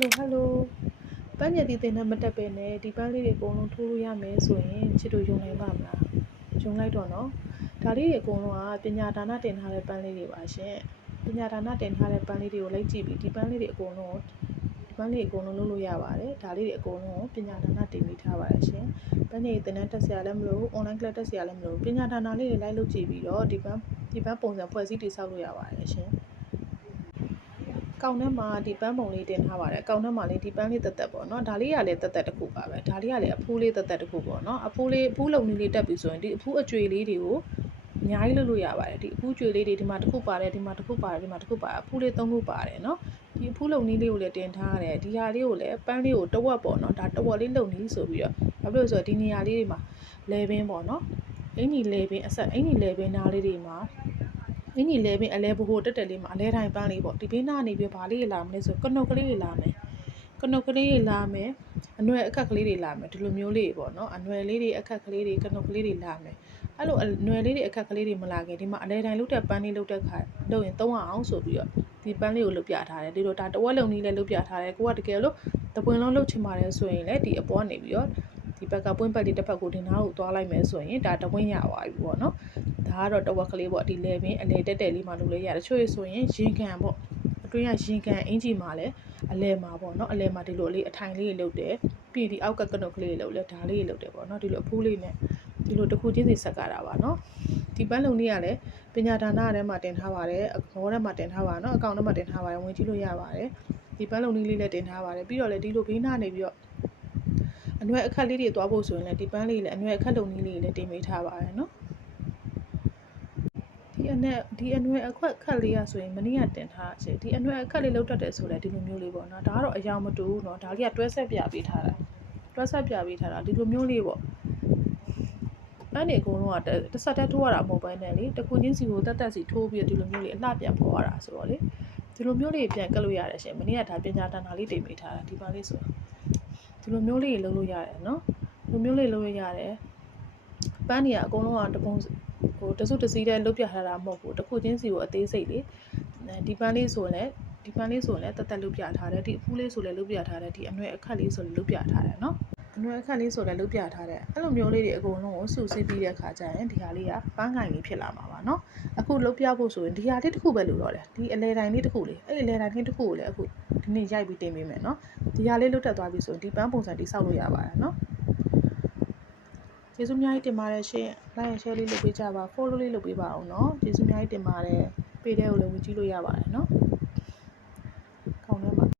လိုဟယ်လိုပန်းညက်တီတင်နဲ့မတက်ပဲနဲ့ဒီပန်းလေးတွေအကုန်လုံးထိုးလို့ရမယ်ဆိုရင်ချစ်တို့ယုံနိုင်ပါမလားယုံလိုက်တော့နော်ဒါလေးတွေအကုန်လုံးကပညာဒါနတင်ထားတဲ့ပန်းလေးတွေပါရှင်ပညာဒါနတင်ထားတဲ့ပန်းလေးတွေကိုလိုက်ကြည့်ပြီးဒီပန်းလေးတွေအကုန်လုံးဒီပန်းလေးအကုန်လုံးလုပ်လို့ရပါတယ်ဒါလေးတွေအကုန်လုံးပညာဒါနတင်ပြီးထားပါတယ်ရှင်ပန်းညက်တင်နဲ့တက်ဆရာလည်းမလို့ online class တက်ဆရာလည်းမလို့ပညာဒါနလေးတွေလိုက်လုပ်ကြည့်ပြီးတော့ဒီပန်းဒီပန်းပုံစံဖွဲ့စည်းတည်ဆောက်လို့ရပါတယ်ရှင် ကောင်းထဲမှာဒီပန်းပုံလေးတင်ထားပါတယ်ကောင်းထဲမှာလေးဒီပန်းလေးတက်တက်ပေါ့နော်ဒါလေးကလည်းတက်တက်တစ်ခုပါပဲဒါလေးကလည်းအဖူးလေးတက်တက်တစ်ခုပေါ့နော်အဖူးလေးအဖူးလုံလေးလေးတက်ပြီဆိုရင်ဒီအဖူးအကျွေလေးတွေကိုအများကြီးလုပ်လို့ရပါတယ်ဒီအဖူးကျွေလေးတွေဒီမှာတစ်ခုပါတယ်ဒီမှာတစ်ခုပါတယ်ဒီမှာတစ်ခုပါတယ်အဖူးလေးသုံးခုပါတယ်နော်ဒီအဖူးလုံလေးလေးကိုလည်းတင်ထားရတယ်ဒီဟာလေးကိုလည်းပန်းလေးကိုတဝက်ပေါ့နော်ဒါတဝက်လေးလုံနေဆိုပြီးတော့ဘာဖြစ်လို့လဲဆိုတော့ဒီနေရာလေးတွေမှာလဲပင်ပေါ့နော်အင်ကြီးလဲပင်အဆက်အင်ကြီးလဲပင်နားလေးတွေမှာ အင်းကြီးလဲပင်အလဲဘိုးတက်တက်လေးမှာအလဲတိုင်းပန်းလေးပေါ့ဒီဘေးနားနေပြီးဘာလေးလာမလဲဆိုကနုတ်ကလေးတွေလာမယ်ကနုတ်ကလေးတွေလာမယ်အနွယ်အခက်ကလေးတွေလာမယ်ဒီလိုမျိုးလေးပေါ့နော်အနွယ်လေးတွေအခက်ကလေးတွေကနုတ်ကလေးတွေလာမယ်အဲ့လိုအနွယ်လေးတွေအခက်ကလေးတွေမလာခင်ဒီမှာအလဲတိုင်းလုတ်တဲ့ပန်းလေးလုတ်တဲ့ခါလုပ်ရင်300အောင်ဆိုပြီးတော့ဒီပန်းလေးကိုလုတ်ပြထားတယ်ဒီလိုဒါတဝက်လုံးလေးလည်းလုတ်ပြထားတယ်ကိုကတကယ်လို့တပွင့်လုံးလုတ်ချင်ပါတယ်ဆိုရင်လည်းဒီအပေါ်နေပြီးတော့ ဒီဘက်ကပွင့်ပတ်လေးတစ်ဖက်ကိုဒီနားကိုသွားလိုက်မယ်ဆိုရင်ဒါတဝင်းရသွားပြီပေါ့နော်ဒါကတော့တဝက်ကလေးပေါ့ဒီလေပင်အလေတက်တက်လေးမှလုပ်လဲရတယ်တချို့ဆိုရင်ရင်ကန်ပေါ့အတွင်းကရင်ကန်အင်ကြီးမှာလည်းအလဲမှာပေါ့နော်အလဲမှာဒီလိုလေးအထိုင်လေးလုပ်တယ်ပြီးဒီအောက်ကကနုတ်ကလေးလုပ်လဲဒါလေးလုပ်တယ်ပေါ့နော်ဒီလိုအဖူးလေးနဲ့ဒီလိုတစ်ခုချင်းစီဆက်ကြတာပါနော်ဒီပန်းလုံးလေးကလည်းပညာဒါနထဲမှာတင်ထားပါတယ်အမောထဲမှာတင်ထားပါနော်အကောင့်ထဲမှာတင်ထားပါတယ်ဝင်ကြည့်လို့ရပါတယ်ဒီပန်းလုံးလေးလေးလည်းတင်ထားပါတယ်ပြီးတော့လည်းဒီလိုဘေးနားနေပြီးတော့ အနွယ်အခက်လေးတွေသွားဖို့ဆိုရင်လည်းဒီပန်းလေးလည်းအနွယ်အခက်တုံလေးလေးလည်းတင်ပေးထားပါရယ်နော်ဒီအနဲ့ဒီအနွယ်အခွက်ခက်လေးရဆိုရင်မနေ့ကတင်ထားချေဒီအနွယ်အခက်လေးလောက်တတ်တယ်ဆိုလဲဒီလိုမျိုးလေးပေါ့နော်ဒါကတော့အယောင်မတူဘူးနော်ဒါလေးကတွဲဆက်ပြပေးထားတာတွဲဆက်ပြပေးထားတာဒီလိုမျိုးလေးပေါ့အဲ့ဒီအကုန်လုံးကတစ်ဆက်တည်းထိုးရတာမဟုတ်ဘဲနဲ့လေတကူချင်းစီကိုတက်တက်စီထိုးပြီးဒီလိုမျိုးလေးအလှပြန်ပေါ်ရတာဆိုတော့လေဒီလိုမျိုးလေးပြန်ကတ်လို့ရတယ်ရှင်မနေ့ကဒါပညာတန်တာလေးတင်ပေးထားတာဒီပါလေးဆိုတော့ ဒီလိုမျိုးလေးတွေလုပ်လို့ရတယ်နော်ဒီလိုမျိုးလေးလုပ်လို့ရတယ်ပန်းတွေကအကုန်လုံးကတပုံဟိုတစုတစည်းတည်းလုတ်ပြထားတာမဟုတ်ဘူးတစ်ခုချင်းစီကိုအသေးစိတ်လေးဒီပန်းလေးဆိုရင်ဒီပန်းလေးဆိုရင်တက်တက်လုတ်ပြထားတယ်ဒီအဖူးလေးဆိုလည်းလုတ်ပြထားတယ်ဒီအနှွယ်အခက်လေးဆိုလည်းလုတ်ပြထားတယ်နော် နွယ်ခန့်လေးဆိုတဲ့လုပြထားတဲ့အဲ့လိုမျိုးလေးတွေအကုန်လုံးကိုစုစည်းပြီးတဲ့အခါကျရင်ဒီဟာလေးကပန်းကင်လေးဖြစ်လာမှာပါနော်အခုလုပြဖို့ဆိုရင်ဒီဟာလေးတစ်ခုပဲလိုတော့တယ်ဒီအလဲတိုင်းလေးတစ်ခုလေးအဲ့ဒီအလဲတိုင်းလေးတစ်ခုကိုလည်းအခုဒီနေ့ရိုက်ပြီးတင်ပေးမယ်နော်ဒီဟာလေးလုတက်သွားပြီဆိုရင်ဒီပန်းပုံစံတိဆောက်လို့ရပါတယ်နော်ကျေးဇူးအများကြီးတင်ပါတယ်ရှင် like share လေးလုပ်ပေးကြပါ follow လေးလုပ်ပေးပါအောင်နော်ကျေးဇူးအများကြီးတင်ပါတယ် page တွေကိုလည်းဝင်ကြည့်လို့ရပါတယ်နော်